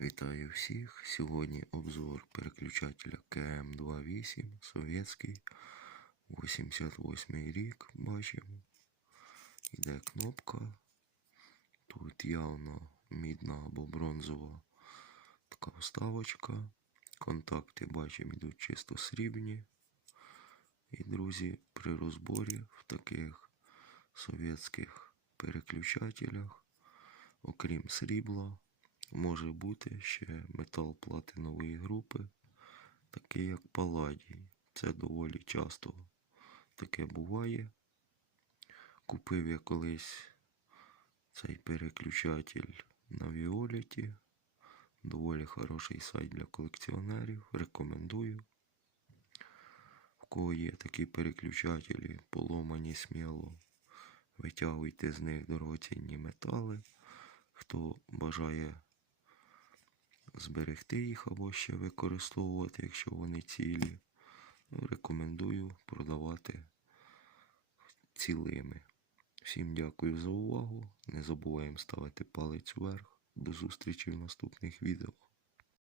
Вітаю всіх! Сьогодні обзор переключателя КМ28 совєтський 88 рік бачимо. Іде кнопка. Тут явно мідна або бронзова така вставочка. Контакти бачимо йдуть чисто срібні. І, друзі, при розборі в таких совєтських переключателях, окрім срібла, може бути ще метал платинової групи, такий як паладій. Це доволі часто таке буває. Купив я колись цей переключатель на Віолеті. Доволі хороший сайт для колекціонерів. Рекомендую. В кого є такі переключателі, поломані сміло, витягуйте з них дорогоцінні метали. Хто бажає зберегти їх або ще використовувати, якщо вони цілі, ну, рекомендую продавати цілими. Всім дякую за увагу. Не забуваємо ставити палець вверх. До зустрічі в наступних відео.